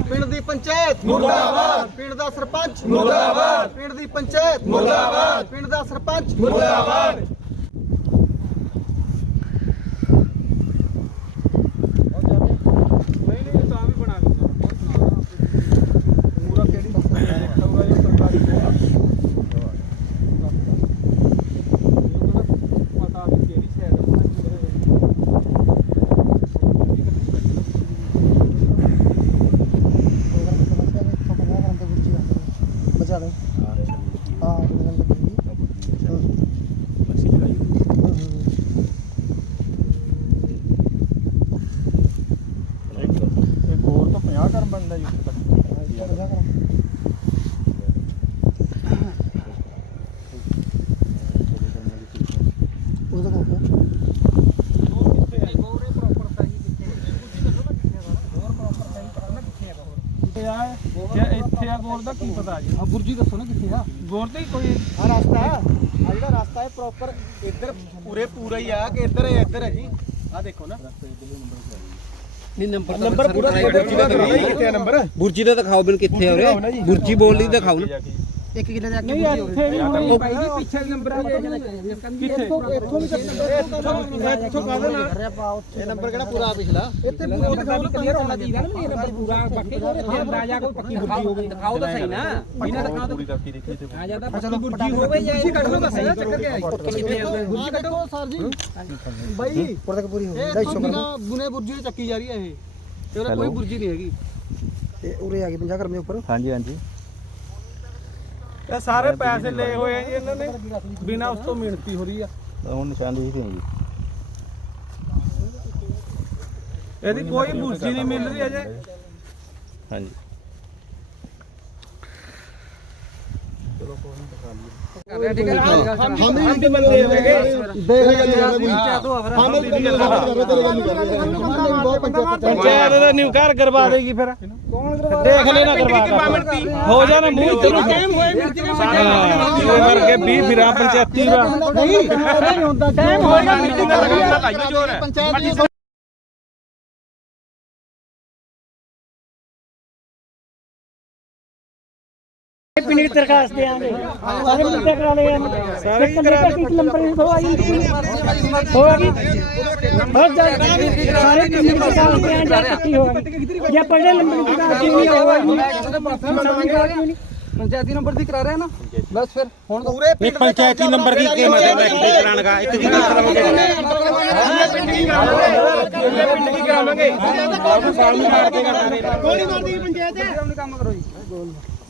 ਪਿੰਡ ਦੀ ਪੰਚਾਇਤ, ਮੁਰਦਾਬਾਦ। ਪਿੰਡ ਦਾ ਸਰਪੰਚ, ਮੁਰਦਾਬਾਦ। ਪਿੰਡ ਦੀ ਪੰਚਾਇਤ, ਮੁਰਦਾਬਾਦ। ਪਿੰਡ ਦਾ ਸਰਪੰਚ, ਮੁਰਦਾਬਾਦ ਨਹੀਂ ਨਹੀਂ ਤਾਂ ਵੀ ਬਣਾ ਪੂਰਾ ਕਿਹੜੀ ਹੋਊਗਾ ਜੋ ਸਰਕਾਰੀ ਪਤਾ ਵੀ ਕਿਹੜੀ ਸਾਈਡ ਬਚਾ ਲੈ ਹਾਂ ਇੱਕ ਹੋਰ ਤਾਂ 50 ਕਰਮ ਬਣਦਾ ਜੀ। ਉੱਥੇ ਤੱਕ ਉਹਦਾ ਕਰਕੇ ਆ ਜੇ? ਇੱਥੇ ਆ ਗੋਰ ਦਾ ਕੀ ਪਤਾ ਜੀ? ਆ ਗੁਰਜੀ ਦੱਸੋ ਨਾ ਕਿੱਥੇ ਆ। ਗੋਰ ਤੇ ਕੋਈ ਆ ਰਸਤਾ ਆ ਜਿਹੜਾ ਰਸਤਾ ਹੈ ਪ੍ਰੋਪਰ ਇੱਧਰ ਪੂਰੇ ਪੂਰਾ ਹੀ ਆ ਕਿ ਇੱਧਰ ਹੈ ਇੱਧਰ ਹੈ ਜੀ। ਆ ਦੇਖੋ ਨਾ। ਨਹੀਂ ਨੰਬਰ ਨੰਬਰ ਪੂਰਾ ਨੰਬਰ? ਬੁਰਜੀ ਦਾ ਦਿਖਾਓ ਮੈਨੂੰ ਕਿੱਥੇ ਆ ਉਰੇ। ਬੁਰਜੀ ਬੋਲਦੀ ਦਿਖਾਓ ਨਾ। ਇੱਕ ਕਿਲੇ ਦੇ ਅੱਗੇ ਨਹੀਂ ਇੱਥੇ ਵੀ ਹੋਣੀ ਭਾਈ ਜੀ ਪਿੱਛੇ ਨੰਬਰ ਆ। ਕਿੱਥੇ? ਇੱਥੋਂ ਵੀ ਇੱਥੋਂ ਕਾਹਦੇ ਨਾਲ? ਇਹ ਨੰਬਰ ਕਿਹੜਾ ਪੂਰਾ ਪਿਛਲਾ? ਇੱਥੇ ਪੂਰਾ ਦਿਖਾਓ ਕਲੀਅਰ ਹੋਣਾ ਚਾਹੀਦਾ ਨਾ ਇਹ ਨੰਬਰ ਪੂਰਾ ਬਾਕੀ ਉਹਦੇ ਤੇ ਅੰਦਾਜ਼ਾ ਕੋਈ ਪੱਕੀ ਬੁੱਢੀ ਹੋਵੇ। ਦਿਖਾਓ ਤਾਂ ਸਹੀ ਨਾ। ਬਿਨਾਂ ਦਿਖਾਓ ਤਾਂ ਪੂਰੀ ਕਰਕੇ ਦੇਖੀ ਤੇ ਆ ਜਾਂਦਾ ਪੱਕੀ ਬੁਰਜੀ ਹੋਵੇ ਜਾਂ ਗੁਰਜੀ ਕੱਢੋ ਬਸ ਇਹ ਚੱਕਰ ਕੇ ਆਈ ਕਿੱਥੇ ਆ। ਗੁਰਜੀ ਕੱਢੋ। ਸਰ ਜੀ। ਬਾਈ ਪੂਰਾ ਤੱਕ ਪੂਰੀ ਹੋ ਗਈ। 250 ਬਿਨਾ ਬੁਨੇ ਬੁਰਜੀ ਤੇ ਚੱਕੀ ਜਾ ਰਹੀ ਹੈ ਇਹ। ਤੇ ਉਹਦਾ ਕੋਈ ਬੁਰਜੀ ਨਹੀਂ ਹੈਗੀ। ਤੇ ਉਰੇ ਆ ਗਈ 50 ਕਰਮ ਉੱਪਰ ਹਾਂਜੀ ਹਾਂਜੀ ਇਹ ਸਾਰੇ ਪੈਸੇ ਲਏ ਹੋਏ ਆ ਜੀ ਇਹਨਾਂ ਨੇ। ਬਿਨਾਂ ਉਸ ਤੋਂ ਮਿਹਨਤੀ ਹੋ ਰਹੀ ਆ। ਹੁਣ ਨਿਸ਼ਾਨਦੇਹੀ ਤੇ ਜੀ। ਇਹਦੀ ਕੋਈ ਬੁਰਜੀ ਨਹੀਂ ਮਿਲ ਰਹੀ ਅਜੇ। ਹਾਂਜੀ। पंचायत तो निकार करवा देगी फिर देख लेना। करवा हाँ। हो। जाना मुँह तेरे टाइम होए मर के भी फिर पंचायती टाइम होएगा पंचायत ਪੰਚਾਇਤ ਦੀ ਪਿੰਡੀ ਦਰਖਾਸਤ ਦੇ ਆਂਗੇ ਸਾਰੇ ਮੁੱਦੇ ਕਰਾ ਲਏ ਆ ਸਾਰੇ ਕਰਾ ਲਏ ਨੰਬਰ ਹੋ ਆਈ ਹੋ। ਗਈ। ਹੋ ਜਾ ਸਾਰੇ ਪਿੰਡੀ ਦਰਖਾਸਤ ਦੇ ਆਂ ਜਾ ਇਕੱਠੀ ਹੋ ਗਈ। ਜਾਂ ਪਹਿਲੇ ਨੰਬਰ ਦੀ ਦਰਖਾਸਤ ਨਹੀਂ। ਹੋਈ ਪੰਚਾਇਤੀ ਨੰਬਰ ਦੀ ਕਰਾ ਰਹੇ ਨਾ। ਬਸ ਫਿਰ ਹੁਣ ਪੂਰੇ ਇਹ ਪੰਚਾਇਤੀ ਨੰਬਰ ਕੀ ਕੀ ਮਤਲਬ ਹੈ? ਕੀ ਕਰਾਣਗਾ ਇੱਕ ਦੀ ਗੱਲ ਕਰੋਗੇ ਸਾਨੂੰ ਬੁਲਾ ਨਹੀਂ ਰਿਹਾ ਮੈਂ ਕੰਮ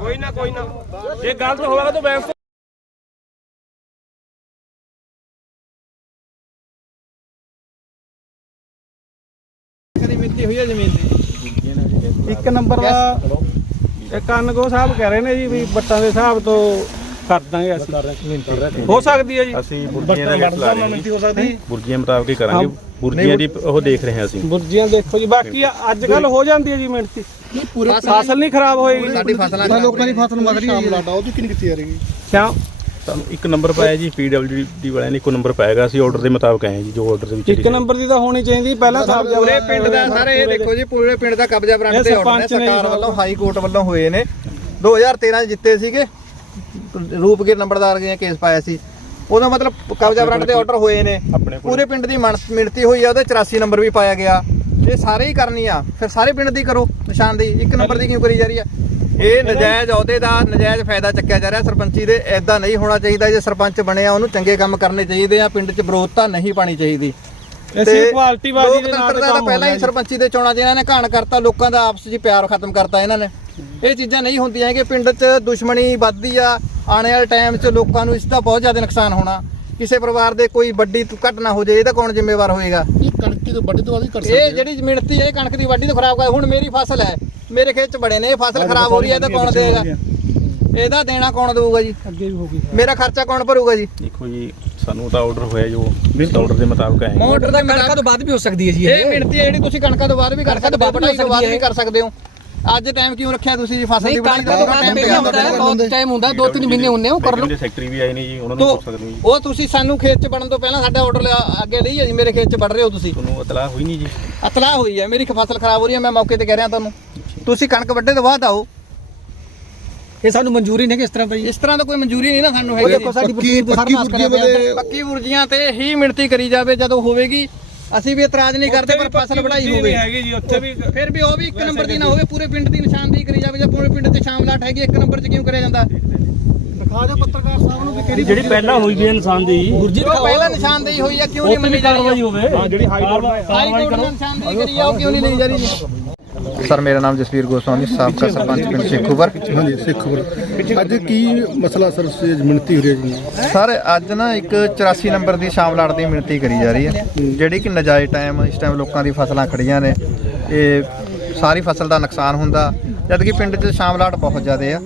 ਕੋਈ ਨਾ ਕੋਈ ਨਾ। ਜੇ ਗਲਤ ਹੋਵੇਗਾ ਤਾਂ ਬੈਂਸ ਮਿੱਤੀ ਹੋਈ ਹੈ ਜ਼ਮੀਨ ਦੀ? ਇੱਕ ਨੰਬਰ ਦਾ ਇਹ ਕੰਨਗੋ ਸਾਹਿਬ ਕਹਿ ਰਹੇ ਨੇ ਜੀ ਵੀ ਬੱਟਾਂ ਦੇ ਹਿਸਾਬ ਤੋਂ ਕਰ ਦਾਂਗੇ ਅਸੀਂ। ਹੋ। ਸਕਦੀ ਹੈ ਜੀ? ਅਸੀਂ ਬੁਰਜੀਆਂ ਦਾ ਰੇਟ ਲਾ ਰਹੇ ਹੋ ਬੁਰਜੀਆਂ ਮੁਤਾਬਕ ਹੀ ਕਰਾਂਗੇ। ਬੁਰਜੀਆਂ ਦੀ ਉਹ ਦੇਖ ਰਹੇ ਹਾਂ ਅਸੀਂ। ਬੁਰਜੀਆਂ ਦੇਖੋ ਜੀ ਬਾਕੀ ਅੱਜ ਕੱਲ ਹੋ ਜਾਂਦੀ ਹੈ ਜੀ ਮਿਹਨਤੀ ਪੂਰੇ ਫਸਲ ਨਹੀਂ ਖਰਾਬ ਹੋਏਗੀ ਸਾਡੀ ਫਸਲ ਲੋਕਾਂ ਦੀ ਫਸਲ ਮਗਰ ਹੀ ਲਾਡਾ ਉਹਦੀ ਕਿੰਨੀ ਕਿੱਥੇ ਆ ਰਹੀ ਕਿਉਂ ਸਾਨੂੰ ਇੱਕ ਨੰਬਰ ਪਾਇਆ ਜੀ ਪੀਡਬਲਯੂਡੀ ਵਾਲਿਆਂ ਨੇ ਇੱਕੋ ਨੰਬਰ ਪਾਏਗਾ ਅਸੀਂ ਆਰਡਰ ਦੇ ਮੁਤਾਬਕ ਆਏ ਜੀ ਜੋ ਆਰਡਰ ਦੇ ਵਿੱਚ ਇੱਕ ਨੰਬਰ ਦੀ ਤਾਂ ਹੋਣੀ ਚਾਹੀਦੀ ਪਹਿਲਾਂ ਸਾਹਿਬ ਪੂਰੇ ਪਿੰਡ ਦਾ ਸਾਰੇ ਇਹ ਦੇਖੋ ਜੀ ਪੂਰੇ ਪਿੰਡ ਦਾ ਕਬਜ਼ਾ ਬਰਾਂਡ ਤੇ ਆਰਡਰ ਨੇ ਸਰਕਾਰ ਵੱਲੋਂ ਹਾਈ ਕੋਰਟ ਵੱਲੋਂ ਹੋਏ ਨੇ। 2013 ਚ ਜਿੱਤੇ ਸੀਗੇ। ਰੂਪਗੀਰ ਨੰਬਰਦਾਰ ਨੇ ਕੇਸ ਪਾਇਆ ਸੀ। ਉਹਦਾ ਮਤਲਬ ਕਬਜ਼ਾ ਬਰਾਂਡ ਤੇ ਆਰਡਰ ਹੋਏ ਨੇ। ਪੂਰੇ ਪਿੰਡ ਦੀ ਮਿਣਤੀ ਹੋਈ ਆ ਉਹਦੇ 84 ਨੰਬਰ ਵੀ ਪਾਇਆ ਗਿਆ। ਇਹ ਸਾਰੇ ਹੀ ਕਰਨੀ ਆ ਫਿਰ ਸਾਰੇ ਪਿੰਡ ਦੀ ਕਰੋ ਨਿਸ਼ਾਨਦੇਹੀ ਇੱਕ ਨੰਬਰ ਦੀ ਕਿਉਂ ਕਰੀ ਜਾ ਰਹੀ ਆ? ਇਹ ਨਜਾਇਜ਼ ਅਹੁਦੇ ਦਾ ਨਜਾਇਜ਼ ਫਾਇਦਾ ਚੱਕਿਆ ਜਾ ਰਿਹਾ। ਸਰਪੰਚੀ ਦੇ ਐਦਾਂ ਨਹੀਂ ਹੋਣਾ ਚਾਹੀਦਾ। ਜੇ ਸਰਪੰਚ ਬਣਿਆ ਉਹਨੂੰ ਚੰਗੇ ਕੰਮ ਕਰਨੇ ਚਾਹੀਦੇ ਆ। ਪਿੰਡ 'ਚ ਵਿਰੋਧਤਾ ਨਹੀਂ ਪਾਣੀ ਚਾਹੀਦੀ। ਇਸੇ ਕੁਆਲਿਟੀ ਬਾਜੀ ਦੇ ਨਾਲ ਦਾ ਤਾਂ ਪਹਿਲਾਂ ਹੀ। ਸਰਪੰਚੀ ਦੇ ਚੋਣਾਂ 'ਚ ਇਹਨਾਂ ਨੇ ਘਾਣ ਕਰਤਾ। ਲੋਕਾਂ ਦਾ ਆਪਸ 'ਚ ਪਿਆਰ ਖਤਮ ਕਰਤਾ ਇਹਨਾਂ ਨੇ। ਇਹ ਚੀਜ਼ਾਂ ਨਹੀਂ ਹੁੰਦੀਆਂ ਕਿ ਪਿੰਡ 'ਚ ਦੁਸ਼ਮਣੀ ਵੱਧਦੀ ਆ। ਆਉਣ ਵਾਲੇ ਟਾਈਮ 'ਚ ਲੋਕਾਂ ਨੂੰ ਇਸ ਦਾ ਬਹੁਤ ਜ਼ਿਆਦਾ ਨੁਕਸਾਨ ਹੋਣਾ। ਕਿਸੇ ਪਰਿਵਾਰ ਦੇ ਕੋਈ ਵੱਡੀ ਘਟਨਾ ਹੋ ਜਾਏ ਇਹਦਾ ਕੌਣ ਜ਼ਿੰਮੇਵਾਰ ਹੋਏਗਾ? ਇਹ ਕਣਕੀ ਤੋਂ ਵੱਡੇ ਤੋਂ ਵੱਧ ਕਰ ਇਹ ਜਿਹੜੀ ਮਿਣਤੀ ਹੈ ਇਹ ਕਣਕ ਦੀ ਵਾਢੀ ਤੋਂ ਖਰਾਬ ਕਰ ਹੁਣ ਮੇਰੀ ਫਸਲ ਹੈ ਮੇਰੇ ਖੇਤ ਚ ਬੜੇ ਨੇ ਇਹ ਫਸਲ ਖਰਾਬ ਹੋ ਰਹੀ ਹੈ ਇਹਦਾ ਕੌਣ ਦੇਗਾ? ਇਹਦਾ ਦੇਣਾ ਕੌਣ ਦੇਊਗਾ ਜੀ? ਅੱਗੇ ਵੀ ਹੋ ਗਈ। ਮੇਰਾ ਖਰਚਾ ਕੌਣ ਭਰੂਗਾ ਜੀ? ਦੇਖੋ ਜੀ ਸਾਨੂੰ ਤਾਂ ਆਰਡਰ ਹੋਇਆ ਜੋ ਆਰਡਰ ਦੇ ਮੁਤਾਬਕ ਹੈ। ਮੋਟਰ ਦਾ ਕਣਕਾਂ ਤੋਂ ਬਾਅਦ ਵੀ ਹੋ ਸਕਦੀ ਹੈ ਜੀ ਇਹ। ਮਿਣਤੀ ਹੈ ਜਿਹੜੀ ਤੁਸੀਂ ਕਣਕਾਂ ਤੋਂ ਬਾਅਦ ਵੀ ਕਰ ਸਕਦੇ ਹੋ ਵਢਾਈ ਤੋਂ ਬਾਅਦ ਵੀ ਕਰ ਸਕਦੇ ਹੋ। ਅੱਜ ਟਾਈਮ ਕਿਉਂ ਰੱਖਿਆ ਤੁਸੀਂ ਜੀ? ਫਸਲ ਦੀ ਤੋਂ ਬਾਅਦ ਟਾਈਮ ਪਹਿਲਾਂ ਹੁੰਦਾ ਹੈ ਬਹੁਤ ਟਾਈਮ ਹੁੰਦਾ ਦੋ ਤਿੰਨ ਮਹੀਨੇ ਹੁੰਨੇ ਉਹ ਕਰ ਲਓ ਦੇ ਸੈਕਟਰੀ ਵੀ ਆਏ ਨੇ ਜੀ ਉਹਨਾਂ ਨੂੰ ਪੁੱਛ ਸਕਦੇ ਹੋ ਉਹ ਤੁਸੀਂ ਸਾਨੂੰ ਖੇਤ ਚ ਵੜਨ ਤੋਂ ਪਹਿਲਾਂ ਸਾਡਾ ਆਰਡਰ ਅੱਗੇ ਲਈ ਹੈ ਜੀ ਮੇਰੇ ਖੇਤ ਚ ਵੜ ਰਹੇ ਹੋ ਤੁਸੀਂ। ਤੁਹਾਨੂੰ ਇਤਲਾਹ ਹੋਈ ਨਹੀਂ ਜੀ। ਅਤਲਾਹ ਹੋਈ ਹੈ ਮੇਰੀ ਫਸਲ ਖਰਾਬ ਹੋ ਰਹੀ ਹੈ ਮੈਂ ਮੌਕੇ ਤੇ ਕਹਿ ਰਿਹਾ ਤੁਹਾਨੂੰ। ਤੁਸੀਂ ਕਣਕ ਵੱਢੇ ਤੋਂ ਬਾਅਦ ਆਓ। ਇਹ ਸਾਨੂੰ ਮਨਜ਼ੂਰੀ ਨਹੀਂ ਕਿ ਇਸ ਤਰ੍ਹਾਂ ਭਾਈ ਇਸ ਤਰ੍ਹਾਂ ਦਾ ਕੋਈ ਮਨਜ਼ੂਰੀ ਨਹੀਂ ਨਾ ਸਾਨੂੰ ਹੈਗੀ ਪੱਕੀ ਬੁਰਜੀਆਂ ਤੇ ਹੀ ਮਿਣਤੀ ਕਰੀ ਜਾਵੇ ਜਦੋਂ ਹੋਵੇਗੀ ਅਸੀਂ ਵੀ ਇਤਰਾਜ਼ ਨਹੀਂ ਕਰਦੇ ਪਰ ਫਸਲ ਵਢਾਈ ਹੋਵੇ। ਹੈਗੀ ਜੀ ਉੱਥੇ ਵੀ ਫਿਰ ਵੀ ਉਹ ਵੀ ਇੱਕ ਨੰਬਰ ਦੀ ਨਾ ਹੋਵੇ ਪੂਰੇ ਪਿੰਡ ਦੀ ਨਿਸ਼ਾਨਦੇਹੀ ਕਰੀ ਜਾਵੇ ਜਾਂ ਪੂਰੇ ਪਿੰਡ ਤੇ ਸ਼ਾਮਲਾਟ ਹੈਗੀ ਇੱਕ ਨੰਬਰ 'ਚ ਕਿਉਂ ਕਰਿਆ ਜਾਂਦਾ? ਜਿਹੜੀ ਪਹਿਲਾਂ ਹੋਈ ਵੀ ਇਨਸਾਨ ਦੀ। ਗੁਰਜੀ ਜੋ ਪਹਿਲਾਂ ਨਿਸ਼ਾਨਦੇਹੀ ਹੋਈ ਹੈ ਕਿਉਂ ਨਹੀਂ ਮੰਨੀ ਜਾ ਰਹੀ ਹੋਵੇ। ਹਾਂ ਜਿਹੜੀ ਹਾਈ ਹਾਈ ਕੋਰਟ ਨੇ ਨਿਸ਼ਾਨਦੇਹੀ ਕਰੀ ਆ ਉਹ ਕਿਉਂ ਨਹੀਂ ਲਈ ਜਾ ਰਹੀ ਸਰ ਮੇਰਾ ਨਾਮ ਜਸਵੀਰ ਗੋਸਵਾਮੀ ਸਾਬਕਾ ਸਰਪੰਚ ਪਿੰਡ ਸ਼ੇਖੂਪੁਰ ਹਾਂਜੀ ਸਿੱਖ ਖਬਰ ਅੱਜ ਕੀ ਮਸਲਾ ਸਰ ਸੇ ਮਿਣਤੀ ਹੋ ਰਹੀ ਹੈ ਸਰ ਅੱਜ ਨਾ ਇੱਕ 84 ਨੰਬਰ ਦੀ ਸ਼ਾਮਲਾਟ ਦੀ ਮਿਣਤੀ ਕਰੀ ਜਾ ਰਹੀ ਹੈ। ਜਿਹੜੀ ਕਿ ਨਜਾਇਜ਼ ਟਾਈਮ ਇਸ ਟਾਈਮ ਲੋਕਾਂ ਦੀ ਫਸਲਾਂ ਖੜੀਆਂ ਨੇ। ਇਹ ਸਾਰੀ ਫਸਲ ਦਾ ਨੁਕਸਾਨ ਹੁੰਦਾ। ਜਦ ਕਿ ਪਿੰਡ 'ਚ ਸ਼ਾਮਲਾਟ ਬਹੁਤ ਜ਼ਿਆਦੇ ਆ।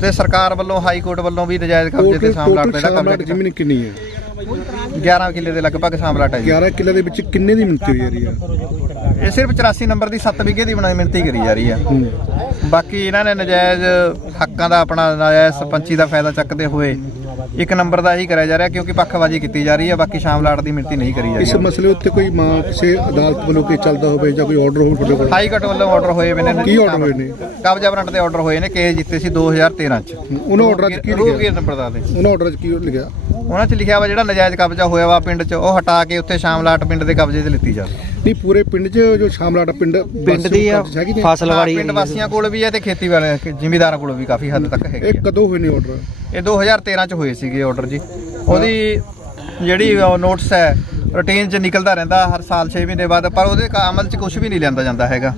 ਤੇ ਸਰਕਾਰ ਵੱਲੋਂ ਹਾਈ ਕੋਰਟ ਵੱਲੋਂ ਵੀ ਨਜਾਇਜ਼ ਕਬਜ਼ੇ ਤੇ ਸ਼ਾਮਲਾਟ ਟੋਟਲ ਦਾ ਕਬਜ਼ਾ ਜ਼ਮੀਨ ਕਿੰਨੀ ਹੈ? 11 ਕਿੱਲੇ ਦੇ ਲਗਭਗ ਸ਼ਾਮਲਾਟ ਹੈ ਜੀ। 11 ਕਿੱਲੇ ਦੇ ਵਿੱਚ ਕਿੰਨੇ ਦੀ ਮਿਣਤੀ ਹੋਈ ਜਾ? ਰਹੀ ਹੈ ਇਹ ਸਿਰਫ 84 ਨੰਬਰ ਦੀ 7 ਵਿਗੇ ਦੀ ਬਣਾਈ ਮਿਣਤੀ ਕਰੀ ਜਾ ਰਹੀ ਆ। ਬਾਕੀ ਇਹਨਾਂ ਨੇ ਨਜਾਇਜ਼ ਹੱਕਾਂ ਦਾ ਆਪਣਾ ਨਾਜਾਇਜ਼ ਸਰਪੰਚੀ ਦਾ ਫਾਇਦਾ ਚੱਕਦੇ ਹੋਏ ਇੱਕ ਨੰਬਰ ਦਾ ਹੀ ਕਰਿਆ ਜਾ ਰਿਹਾ ਕਿਉਂਕਿ ਪੱਖਬਾਜ਼ੀ ਕੀਤੀ ਜਾ ਰਹੀ ਹੈ ਬਾਕੀ ਸ਼ਾਮਲਾਟ ਦੀ ਮਿਣਤੀ ਨਹੀਂ ਕਰੀ ਜਾ ਇਸ ਰਹੀ ਮਸਲੇ ਉੱਤੇ ਕੋਈ ਮਾਂ ਕਿਸੇ ਅਦਾਲਤ ਵੱਲੋਂ ਕੋਈ ਚੱਲਦਾ ਹੋਵੇ ਜਾਂ ਕੋਈ ਆਰਡਰ ਹੋਵੇ ਤੁਹਾਡੇ ਕੋਲ? ਹਾਈ ਕੋਰਟ ਵੱਲੋਂ ਆਰਡਰ ਹੋਏ ਵੇ ਨੇ। ਕੀ order ਹੋਏ ਨੇ? ਕਬਜ਼ਾ ਵਾਰੰਟ ਦੇ ਆਰਡਰ ਹੋਏ ਨੇ ਕੇਸ ਜਿੱਤੇ ਸੀ 2013 ਚ। ਉਹਨਾਂ ਆਰਡਰਾਂ 'ਚ ਕੀ ਲਿਖਿਆ? ਕੀ ਨੰਬਰ ਦਾ ਦੇ। ਉਹਨਾਂ ਆਰਡਰਾਂ 'ਚ ਕੀ ਲਿਖਿਆ? ਉਹਨਾਂ ਚ ਲਿਖਿਆ ਵਾ ਜਿਹੜਾ ਨਜਾਇਜ਼ ਕਬਜ਼ਾ ਹੋਇਆ ਵਾ ਪਿੰਡ ਚ ਉਹ ਹਟਾ ਕੇ ਉੱਥੇ ਸ਼ਾਮਲਾਟ ਪਿੰਡ ਦੇ ਕਬਜ਼ੇ ਤੇ ਲਿੱਤੀ ਜਾਵੇ। ਨਹੀਂ ਪੂਰੇ ਪਿੰਡ 'ਚ ਜੋ ਸ਼ਾਮਲਾਟ ਪਿੰਡ ਪਿੰਡ ਦੀ ਹਾਂ, ਪਿੰਡ ਵਾਸੀਆਂ ਕੋਲ ਵੀ ਹੈ ਤੇ ਖੇਤੀ ਵਾਲੇ ਜ਼ਿਮੀਦਾਰਾਂ ਕੋਲ ਵੀ ਕਾਫੀ ਹੱਦ ਤੱਕ ਹੈਗੀ ਇਹ ਕਦੋਂ ਹੋਏ ਨੇ ਆਰਡਰ ਇਹ 2013 ਚ ਹੋਏ ਸੀਗੇ ਆਰਡਰ ਜੀ। ਉਹਦੀ ਜਿਹੜੀ ਨੋਟਿਸ ਹੈ ਰੂਟੀਨ ਚ ਨਿਕਲਦਾ ਰਹਿੰਦਾ ਹਰ ਸਾਲ 6 ਮਹੀਨੇ ਬਾਅਦ ਪਰ ਉਹਦੇ ਕ- ਅਮਲ ਚ ਕੁਝ ਵੀ ਨਹੀਂ ਲਿਆਂਦਾ ਜਾਂਦਾ ਹੈਗਾ।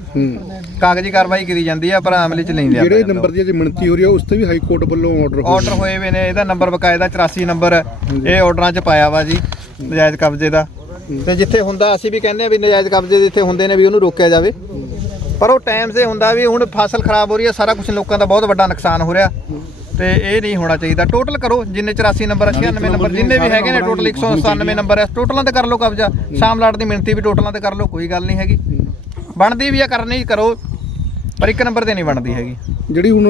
ਕਾਗਜ਼ੀ ਕਾਰਵਾਈ ਕੀਤੀ ਜਾਂਦੀ ਹੈ ਪਰ ਅਮਲ ਚ ਨਹੀਂ ਜਿਹੜੇ ਲਿਆਂਦਾ ਨੰਬਰ ਦੀ ਜੇ ਮਿਣਤੀ ਹੋ ਰਹੀ ਹੈ ਉਸ ਤੇ ਵੀ ਹਾਈ ਕੋਰਟ ਵੱਲੋਂ ਆਰਡਰ ਹੋਏ ਆਰਡਰ ਹੋਏ ਵੇ ਨੇ ਇਹਦਾ ਨੰਬਰ ਬਕਾਇਦਾ 84 ਨੰਬਰ ਇਹ ਆਰਡਰਾਂ ਚ ਪਾਇਆ ਵਾ ਜੀ ਨਜਾਇਜ਼ ਕਬਜ਼ੇ ਦਾ। ਤੇ ਜਿੱਥੇ ਹੁੰਦਾ ਅਸੀਂ ਵੀ ਕਹਿੰਦੇ ਆ ਵੀ ਨਜਾਇਜ਼ ਕਬਜ਼ੇ ਜਿੱਥੇ ਹੁੰਦੇ ਨੇ ਵੀ ਉਹਨੂੰ ਰੋਕਿਆ ਜਾਵੇ। ਪਰ ਉਹ ਟਾਈਮ ਸੇ ਹੁੰਦਾ ਵੀ ਹੁਣ ਫਸਲ ਖਰਾਬ ਹੋ ਰਹੀ ਹੈ ਸਾਰਾ ਕੁਝ ਲੋਕਾਂ ਦਾ ਬਹੁਤ ਵੱਡਾ ਨੁਕਸਾਨ ਹੋ ਰਿਹਾ। ਤੇ ਇਹ ਨਹੀਂ ਹੋਣਾ ਚਾਹੀਦਾ। ਟੋਟਲ ਕਰੋ ਜਿੰਨੇ 84 ਨੰਬਰ 96 ਨੰਬਰ ਜਿੰਨੇ ਵੀ ਹੈਗੇ ਨੇ ਟੋਟਲ 197 ਨੰਬਰ ਹੈ। ਟੋਟਲਾਂ ਤੇ ਕਰ ਲਓ ਕਬਜ਼ਾ। ਸ਼ਾਮਲਾਟ ਦੀ ਮਿਣਤੀ ਵੀ ਟੋਟਲਾਂ ਤੇ ਕਰ ਲਓ ਕੋਈ ਗੱਲ ਨਹੀਂ ਹੈਗੀ। ਬਣਦੀ ਵੀ ਆ ਕਰਨੀ ਕਰੋ ਪਰ ਇੱਕ ਨੰਬਰ ਤੇ ਨਹੀਂ ਬਣਦੀ ਹੈਗੀ। ਜਿਹੜੀ ਹੁਣ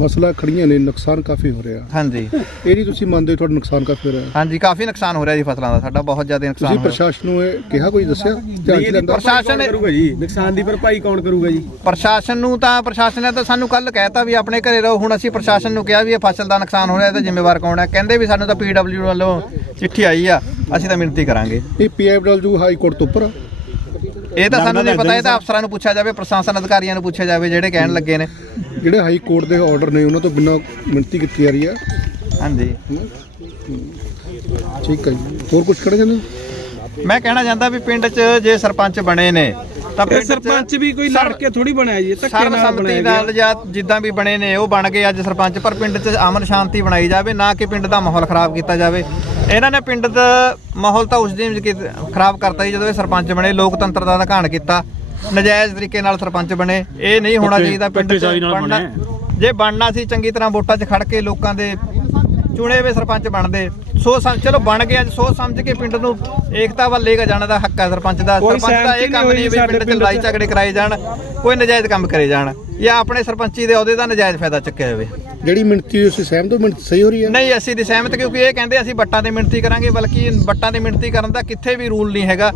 ਮਸਲਾ ਖੜੀਆਂ ਨੇ ਨੁਕਸਾਨ ਕਾਫੀ ਹੋ ਰਿਹਾ। ਹਾਂਜੀ। ਇਹ ਨਹੀਂ ਤੁਸੀਂ ਮੰਨਦੇ ਤੁਹਾਡਾ ਨੁਕਸਾਨ ਕਾਫੀ ਹੋ ਰਿਹਾ। ਹਾਂਜੀ ਕਾਫੀ ਨੁਕਸਾਨ ਹੋ ਰਿਹਾ ਜੀ ਫਸਲਾਂ ਦਾ ਸਾਡਾ ਬਹੁਤ ਜ਼ਿਆਦਾ ਨੁਕਸਾਨ ਤੁਸੀਂ ਹੋ ਰਿਹਾ। ਪ੍ਰਸ਼ਾਸਨ ਨੂੰ ਇਹ ਕਿਹਾ ਕੋਈ ਦੱਸਿਆ? ਧਿਆਨ ਚ ਲੈਂਦਾ। ਪ੍ਰਸ਼ਾਸਨ ਨੇ ਕਰੂਗਾ ਜੀ? ਨੁਕਸਾਨ ਦੀ ਭਰਪਾਈ ਕੌਣ ਕਰੂਗਾ ਜੀ? ਪ੍ਰਸ਼ਾਸਨ ਨੂੰ ਤਾਂ ਪ੍ਰਸ਼ਾਸਨ ਨੇ ਤਾਂ ਸਾਨੂੰ ਕੱਲ ਕਹਿਤਾ ਵੀ ਆਪਣੇ ਘਰੇ ਰਹੋ। ਹੁਣ ਅਸੀਂ ਪ੍ਰਸ਼ਾਸਨ ਨੂੰ ਕਿਹਾ ਵੀ ਇਹ ਫਸਲ ਦਾ ਨੁਕਸਾਨ ਹੋ ਰਿਹਾ ਇਹਦਾ ਜ਼ਿੰਮੇਵਾਰ ਕੌਣ ਹੈ? ਕਹਿੰਦੇ ਵੀ ਸਾਨੂੰ ਤਾਂ ਪੀਡਬਲਯੂ ਵੱਲੋਂ ਚਿੱਠੀ ਆਈ ਆ ਅਸੀਂ ਤਾਂ ਮਿਹਨਤੀ ਕਰਾਂਗੇ। ਇਹ ਪੀਐਫਡਬਲਯੂ ਹਾਈ ਕੋਰਟ ਤੋਂ ਉੱਪਰ ਆ। ਇਹ ਤਾਂ ਸਾਨੂੰ ਨਹੀਂ ਪਤਾ ਇਹ ਤਾਂ ਅਫਸਰਾਂ ਨੂੰ ਪੁੱਛਿਆ ਜਾਵੇ ਪ੍ਰਸ਼ਾਸਨ ਅਧਿਕਾਰੀਆਂ ਨੂੰ ਪੁੱਛਿਆ ਜਾਵੇ ਜਿਹੜੇ ਕਹਿਣ ਲੱਗੇ ਨੇ। ਜਿਹੜੇ ਹਾਈ ਕੋਰਟ ਦੇ ਆਰਡਰ ਨੇ ਉਹਨਾਂ ਤੋਂ ਬਿਨਾਂ ਮਿਣਤੀ ਕੀਤੀ ਜਾ ਰਹੀ ਹੈ। ਹਾਂਜੀ। ਠੀਕ ਹੈ ਜੀ। ਹੋਰ ਕੁਝ ਖੜੇ ਜਾਂਦੇ ਮੈਂ ਕਹਿਣਾ ਚਾਹੁੰਦਾ ਵੀ ਪਿੰਡ 'ਚ ਜੇ ਸਰਪੰਚ ਬਣੇ ਨੇ ਤਾਂ ਪਿੰਡ ਸਰਪੰਚ ਵੀ ਕੋਈ ਲੜ ਕੇ ਥੋੜੀ ਬਣਾਇਆ ਜੀ ਧੱਕੇ ਨਾਲ ਗਿਆ ਨਾਲ ਜਾਂ ਜਿੱਦਾਂ ਵੀ ਬਣੇ ਨੇ ਉਹ ਬਣ ਗਏ ਅੱਜ ਸਰਪੰਚ ਪਰ ਪਿੰਡ 'ਚ ਅਮਨ ਸ਼ਾਂਤੀ ਬਣਾਈ ਜਾਵੇ ਨਾ ਕਿ ਪਿੰਡ ਦਾ ਮਾਹੌਲ ਖਰਾਬ ਕੀਤਾ ਜਾਵੇ। ਇਹਨਾਂ ਨੇ ਪਿੰਡ ਦਾ ਮਾਹੌਲ ਤਾਂ ਉਸ ਦਿਨ ਖਰਾਬ ਕਰਤਾ ਜੀ ਜਦੋਂ ਇਹ ਸਰਪੰਚ ਬਣੇ ਲੋਕਤੰਤਰ ਦਾ ਘਾਣ ਕੀਤਾ ਨਜਾਇਜ਼ ਤਰੀਕੇ ਨਾਲ ਸਰਪੰਚ ਬਣੇ। ਇਹ ਨਹੀਂ ਹੋਣਾ ਚਾਹੀਦਾ ਪਿੰਡ 'ਚ ਬਣਨਾ। ਜੇ ਬਣਨਾ ਸੀ ਚੰਗੀ ਤਰ੍ਹਾਂ ਵੋਟਾਂ 'ਚ ਖੜ ਕੇ ਲੋਕਾਂ ਦੇ ਚੁਣੇ ਹੋਏ ਸਰਪੰਚ ਬਣਦੇ। ਸੋ ਚਲੋ ਬਣ ਗਏ ਅੱਜ ਸੋਚ ਸਮਝ ਕੇ ਪਿੰਡ ਨੂੰ ਏਕਤਾ ਵੱਲ ਲੈ ਕੇ ਜਾਣ ਦਾ ਹੱਕ ਹੈ ਸਰਪੰਚ ਦਾ। ਸਰਪੰਚ ਦਾ ਇਹ ਕੰਮ ਨਹੀਂ ਵੀ ਪਿੰਡ 'ਚ ਲੜਾਈ। ਝਗੜੇ ਕਰਾਏ ਜਾਣ ਕੋਈ ਨਜਾਇਜ਼ ਕੰਮ ਕਰੇ ਜਾਣ ਜਾਂ ਆਪਣੇ ਸਰਪੰਚੀ ਦੇ ਅਹੁਦੇ ਦਾ ਨਜਾਇਜ਼ ਫਾਇਦਾ ਚੱਕਿਆ ਜਾਵੇ ਜਿਹੜੀ ਮਿਣਤੀ ਤੁਸੀਂ ਸਹਿਮਤ ਹੋ ਮਿਣਤੀ ਸਹੀ ਹੋ ਰਹੀ ਹੈ? ਨਹੀਂ, ਅਸੀਂ ਦੀ ਸਹਿਮਤ ਕਿਉਂਕਿ ਇਹ ਕਹਿੰਦੇ ਅਸੀਂ ਵੱਟਾਂ ਦੀ ਮਿਣਤੀ ਕਰਾਂਗੇ, ਬਲਕਿ ਵੱਟਾਂ ਦੀ ਮਿਣਤੀ ਕਰਨ ਦਾ ਕਿੱਥੇ ਵੀ ਰੂਲ ਨਹੀਂ ਹੈਗਾ।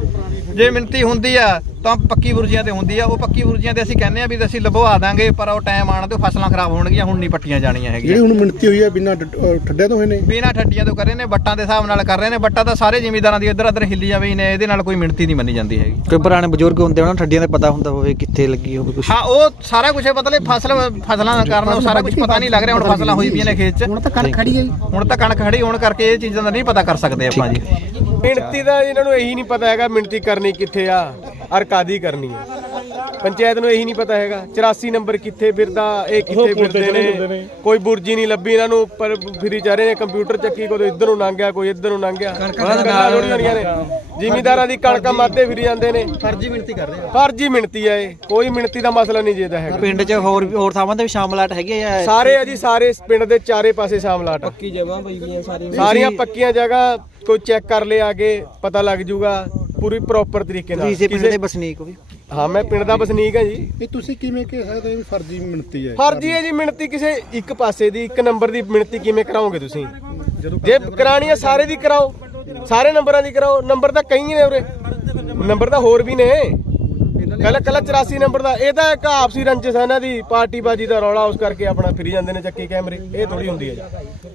ਜੇ ਮਿਣਤੀ ਹੁੰਦੀ ਆ ਤਾਂ ਪੱਕੀ ਬੁਰਜੀਆਂ ਤੇ ਹੁੰਦੀ ਆ। ਉਹ ਪੱਕੀ ਬੁਰਜੀਆਂ ਤੇ ਅਸੀਂ ਕਹਿੰਦੇ ਆ ਵੀ ਅਸੀਂ ਲਭਵਾ ਦਾਂਗੇ ਪਰ ਉਹ ਟਾਈਮ ਆਣ ਤੇ ਫਸਲਾਂ ਖਰਾਬ ਹੋਣਗੀਆਂ ਹੁਣ ਨਹੀਂ ਪੱਟੀਆਂ ਜਾਣੀਆਂ ਜਿਹੜੀ ਹੈਗੀਆਂ ਹੁਣ ਮਿਣਤੀ ਹੋਈ ਹੈ ਬਿਨਾਂ ਅਹ ਠੱਡਿਆਂ ਤੋਂ ਹੋਏ ਨੇ? ਬਿਨਾਂ ਠੱਡੀਆਂ ਤੋਂ ਕਰ ਰਹੇ ਨੇ ਵੱਟਾਂ ਦੇ ਹਿਸਾਬ ਨਾਲ ਕਰ ਰਹੇ ਨੇ। ਵੱਟਾਂ ਤਾਂ ਸਾਰੇ ਜ਼ਿਮੀਂਦਾਰਾਂ ਦੀ ਇੱਧਰ ਉੱਧਰ ਹਿੱਲੀ ਜਾਵੇ ਹੀ ਨੇ ਇਹਦੇ ਨਾਲ ਕੋਈ ਮਿਣਤੀ ਨਹੀਂ ਮੰਨੀ ਜਾਂਦੀ ਹੈਗੀ। ਕੋਈ ਪੁਰਾਣੇ ਬਜ਼ੁਰਗ ਹੁੰਦੇ ਉਹਨਾਂ ਨੂੰ ਠੱਡੀਆਂ ਦਾ ਪਤਾ ਹੁੰਦਾ ਹੋਵੇ ਕਿੱਥੇ ਲੱਗੀ ਹੋਵੇ ਕੁਝ ਹਾਂ ਉਹ ਸਾਰਾ ਕੁਝ ਮਤਲਬ ਫਸਲ ਫਸਲਾਂ ਦਾ ਕਾਰਨ ਉਹ ਸਾਰਾ ਕੁਝ ਪਤਾ ਨਹੀਂ ਲੱਗ ਰਿਹਾ ਹੁਣ ਫਸਲਾਂ ਹੋਈ ਪਈਆਂ ਨੇ ਖੇਤ 'ਚ। ਹੁਣ ਤਾਂ ਕਣਕ ਖੜੀ ਹੈ ਹੁਣ ਤਾਂ ਕਣਕ ਖੜੀ ਹੋਣ ਕਰਕੇ ਇਹ ਚੀਜ਼ਾਂ ਦਾ ਨਹੀਂ ਪਤਾ ਕਰ ਸਕਦੇ ਆਪਾਂ ਜੀ। ਮਿਣਤੀ ਦਾ ਇਹਨਾਂ ਨੂੰ ਇਹੀ ਨਹੀਂ ਪਤਾ ਹੈਗਾ ਮਿਣਤੀ ਕਰਨੀ ਕਿੱਥੇ ਆ, ਔਰ ਕਾਦੀ ਕਰਨੀ ਆ ਪੰਚਾਇਤ ਨੂੰ ਇਹੀ ਨਹੀਂ ਪਤਾ ਹੈਗਾ। 84 ਨੰਬਰ ਕਿੱਥੇ ਫਿਰਦਾ ਇਹ ਕਿੱਥੇ ਫਿਰਦੇ ਨੇ। ਕੋਈ ਬੁਰਜੀ ਨਹੀਂ ਲੱਭੀ ਇਹਨਾਂ ਨੂੰ ਪਰ ਫਿਰੀ ਜਾ ਰਹੇ ਨੇ ਕੰਪਿਊਟਰ ਚੱਕੀ ਕੋਈ ਇੱਧਰ ਨੂੰ ਲੰਘ ਗਿਆ ਕੋਈ ਇੱਧਰ ਨੂੰ ਲੰਘ ਗਿਆ ਜ਼ਿਮੀਦਾਰਾਂ ਦੀ ਕਣਕਾਂ ਮਾਤੇ ਫਿਰੀ ਜਾਂਦੇ ਨੇ। ਫਰਜ਼ੀ ਮਿਹਨਤੀ ਕਰ ਰਹੇ ਆ। ਫਰਜੀ ਮਿਣਤੀ ਆ ਇਹ। ਕੋਈ ਮਿਣਤੀ ਦਾ ਮਸਲਾ ਨਹੀਂ ਜੇਦਾ ਹੈਗਾ। ਪਿੰਡ 'ਚ ਹੋਰ ਹੋਰ ਥਾਵਾਂ ਤੇ ਵੀ ਸ਼ਾਮਲਾਟ ਹੈਗੇ ਆ? ਸਾਰੇ ਆ ਜੀ ਸਾਰੇ ਇਸ ਪਿੰਡ ਦੇ ਚਾਰੇ ਪਾਸੇ ਸ਼ਾਮਲਾਟ ਪੱਕੀ ਜਗ੍ਹਾ ਬਈ ਸਾਰੀਆਂ ਪੱਕੀਆਂ ਜਗ੍ਹਾ ਕੋਈ ਚੈੱਕ ਕਰ ਲਿਆ ਕੇ ਪਤਾ ਲੱਗ ਜੂਗਾ। ਪੂਰੀ ਪ੍ਰੋਪਰ ਤਰੀਕੇ ਨਾਲ। ਇਸੇ ਪਿੰਡ ਦੇ ਵਸਨੀਕ ਵੀ। ਹਾਂ ਮੈਂ ਪਿੰਡ ਦਾ ਵਸਨੀਕ ਹਾਂ ਜੀ। ਇਹ ਤੁਸੀਂ ਕਿਵੇਂ ਕਹਿ ਸਕਦੇ ਹੋ ਵੀ ਫਰਜ਼ੀ ਮਿਣਤੀ ਹੈ। ਫਰਜੀ ਹੈ ਜੀ ਮਿਣਤੀ ਕਿਸੇ ਇੱਕ ਪਾਸੇ ਦੀ ਇੱਕ ਨੰਬਰ ਦੀ ਮਿਣਤੀ ਕਿਵੇਂ ਕਰਾਓਗੇ ਤੁਸੀਂ? ਜੇ ਕਰਾਣੀ ਹੈ ਸਾਰੇ ਦੀ ਕਰਾਓ। ਸਾਰੇ ਨੰਬਰਾਂ ਦੀ ਕਰਾਓ। ਨੰਬਰ ਤਾਂ ਕਈ ਨੇ ਉਰੇ। ਨੰਬਰ ਤਾਂ ਹੋਰ ਵੀ ਨੇ। ਕੱਲ ਕੱਲ 84 ਨੰਬਰ ਦਾ। ਇਹ ਤਾਂ ਇੱਕ ਆਪਸੀ ਰੰਜਿਸ਼ ਹੈ ਇਹਨਾਂ ਦੀ। ਪਾਰਟੀ ਬਾਜੀ ਦਾ ਰੌਲਾ ਉਸ ਕਰਕੇ ਆਪਣਾ ਫਿਰੀ ਜਾਂਦੇ ਨੇ ਚੱਕੀ ਕੈਮਰੇ। ਇਹ ਥੋੜੀ ਹੁੰਦੀ ਹੈ ਜੀ।